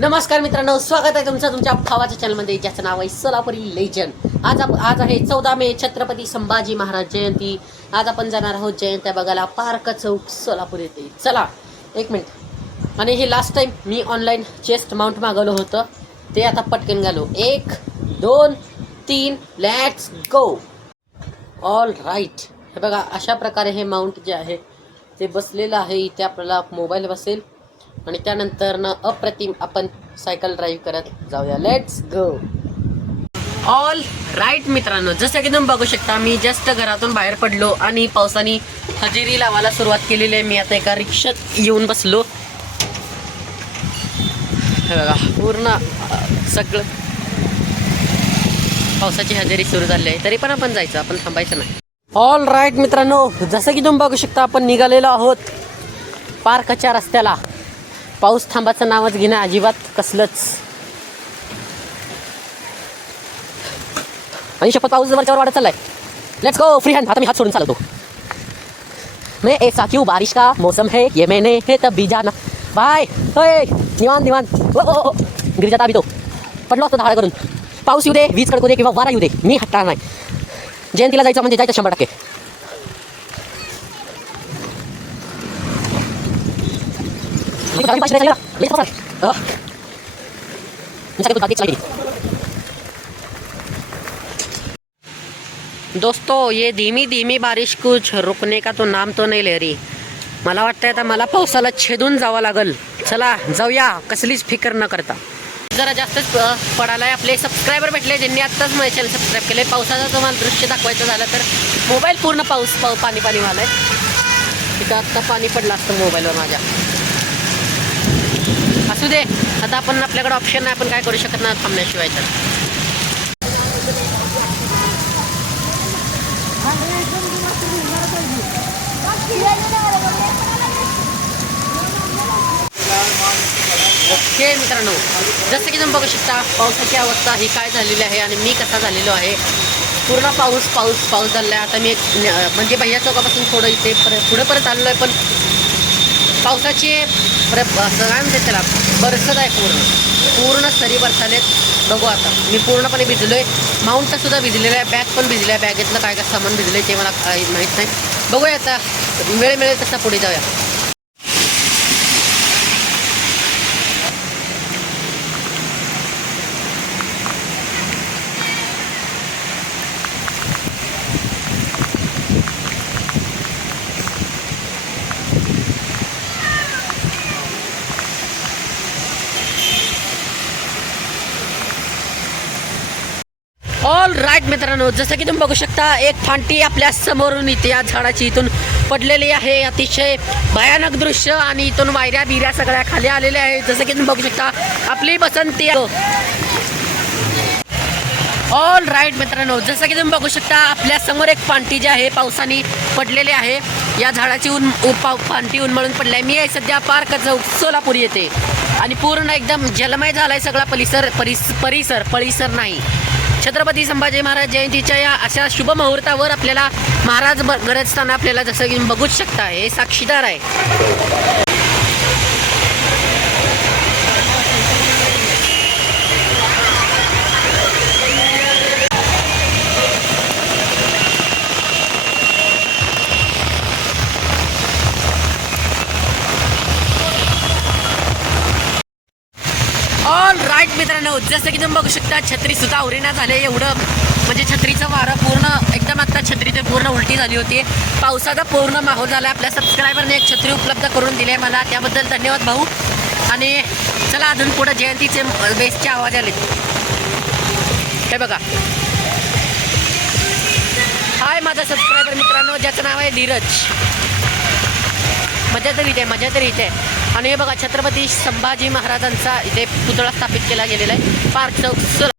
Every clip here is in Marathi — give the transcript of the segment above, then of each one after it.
नमस्कार मित्रांनो स्वागत आहे तुमचं तुमच्या भावाच्या चॅनलमध्ये ज्याचं नाव आहे सोलापुरी लेजन आज आप आज आहे चौदा मे छत्रपती संभाजी महाराज जयंती. आज आपण जाणार आहोत जयंत्या बघायला पार्क चौक सोलापूर येथे. चला एक मिनिट आणि हे लास्ट टाईम मी ऑनलाईन चेस्ट माउंट मागवलं होतं. ते आता पटकन घालो. एक दोन तीन लॅट्स गो ऑल राईट हे बघा अशा प्रकारे हे माउंट जे आहे ते बसलेलं आहे. इथे आपल्याला मोबाईल बसेल. आणि त्यानंतर ना अप्रतिम आपण सायकल ड्राईव्ह करत जाऊया. लेट्स गो ऑल राईट मित्रांनो जसं की तुम्ही बघू शकता मी जस्ट घरातून बाहेर पडलो आणि पावसाने हजेरी लावायला सुरुवात केलेली आहे. मी आता एका रिक्षात येऊन बसलो. बघा पूर्ण सगळं पावसाची हजेरी सुरू झाली आहे. तरी पण आपण जायचं आपण थांबायचं नाही. ऑल राईट मित्रांनो जसं की तुम्ही बघू शकता आपण निघालेलो आहोत पार्कच्या रस्त्याला. पाऊस थांबाचं नावच घेणं अजिबात कसलंच. आणि शपथ पाऊस वरच्यावर वाढत चाललाय. लेट्स गो फ्री हँड आता मी हात सोडून चालतो मैं ऐसा क्यों बारिश का मौसम है? ये मैंने है तब भी जाना। बाय होय निवान निवान ओ ओ ओ. गिरिजा ताबी तो. पडलो असतो धाड करून पाऊस येऊ दे वीज कडकू दे किंवा वारा येऊ दे. मी हटणार नाही. जयंतीला जायचं म्हणजे जायचं शंभर टक्के. दोस्तों ये धीमी धीमी बारिश कुछ रुकने का तो नाम तो नाही ले रही। मला वाटतंय आता मला पावसाला छेदून जावं लागल. चला जाऊया कसलीच फिकर न करता. जरा जास्तच अ, पडालाय आपले सबस्क्रायबर भेटले ज्यांनी आत्ताच माझ्या चॅनल सबस्क्राईब केले. पावसाचं तुम्हाला दृश्य दाखवायचं झालं तर मोबाईल पूर्ण पाऊस पाऊ पाणी पाणी आहे तिथं आत्ता पाणी पडलं असतं मोबाईलवर माझ्या. असू दे आता आपण आपल्याकडे ऑप्शन नाही आपण काय करू शकत नाही थांबण्याशिवाय तर. ओके मित्रांनो जसं की तुम्ही बघू शकता पावसाची अवस्था ही काय झालेली आहे आणि मी कसा झालेलो आहे. पूर्ण पाऊस पाऊस पाऊस झालेला आहे आता मी म्हणजे भैया चौकापासून थोडं इथे परत पुढे परत आलेलो आहे पण पावसाचे प्र काय म्हणतात त्याला? बरसत आहे पूर्ण. पूर्ण सरी बरसालेत. बघू आता. मी पूर्णपणे भिजलो आहे माउंटचा सुद्धा भिजलेला आहे. बॅग पण भिजली आहे. बॅगेतलं काय काय सामान भिजलं आहे ते मला काही माहीत नाही. बघूया आता. वेळ मिळेल तसा पुढे जाऊया. ऑल राईट मित्रांनो जसं की तुम्ही बघू शकता एक फांटी आपल्या समोरून इथे या झाडाची इथून पडलेली आहे. अतिशय भयानक दृश्य आणि इथून वायऱ्या बिऱ्या सगळ्या खाली आलेल्या आहेत. जसं की तुम्ही बघू शकता आपली बसंती ऑल राईट मित्रांनो जसं की तुम्ही बघू शकता आपल्यासमोर एक पांटी जी आहे पावसाने पडलेली आहे. या झाडाची उन उ- पाव पांटी उन्मळून पडली आहे. मी आहे सध्या पार्क चौक सोलापूर येते आणि पूर्ण एकदम जलमय झालाय सगळा परिसर परिस परिसर परिसर नाही. छत्रपती संभाजी महाराज जयंतीच्या या अशा शुभ मुहूर्तावर आपल्याला महाराज गरजताना आपल्याला जसं की बघूच शकता हे साक्षीदार आहे. कारण जसं की तुम्ही बघू शकता छत्री सुद्धा उरेना झाले एवढं म्हणजे छत्रीचं वारं पूर्ण एकदम आता छत्री ते पूर्ण उलटी झाली होती. पावसाचा पूर्ण माहोल झाला आपल्या सबस्क्रायबरने एक छत्री उपलब्ध करून दिली आहे मला. त्याबद्दल धन्यवाद भाऊ. आणि चला अजून पुढं जयंतीचे बेसचे आवाज आले हे बघा. हाय माझा सबस्क्रायबर मित्रांनो ज्याचं नाव आहे धीरज. मजा तरी इथे मजा तरी इथे. आणि हे बघा छत्रपती संभाजी महाराजांचा इथे पुतळा स्थापित केला गेलेला आहे. पार्क चौक सोला-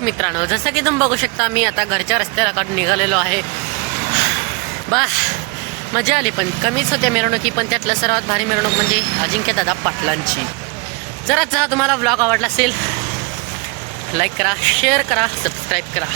मित्रांनो जसं की तुम्ही बघू शकता मी आता घरच्या रस्त्याला काढून निघालेलो आहे. बा मजा आली पण. कमीच होत्या मिरवणुकी पण त्यातलं सर्वात भारी मिरवणूक म्हणजे अजिंक्य दादा पाटलांची. जरा जरा तुम्हाला ब्लॉग आवडला असेल लाईक करा शेअर करा सबस्क्राईब करा.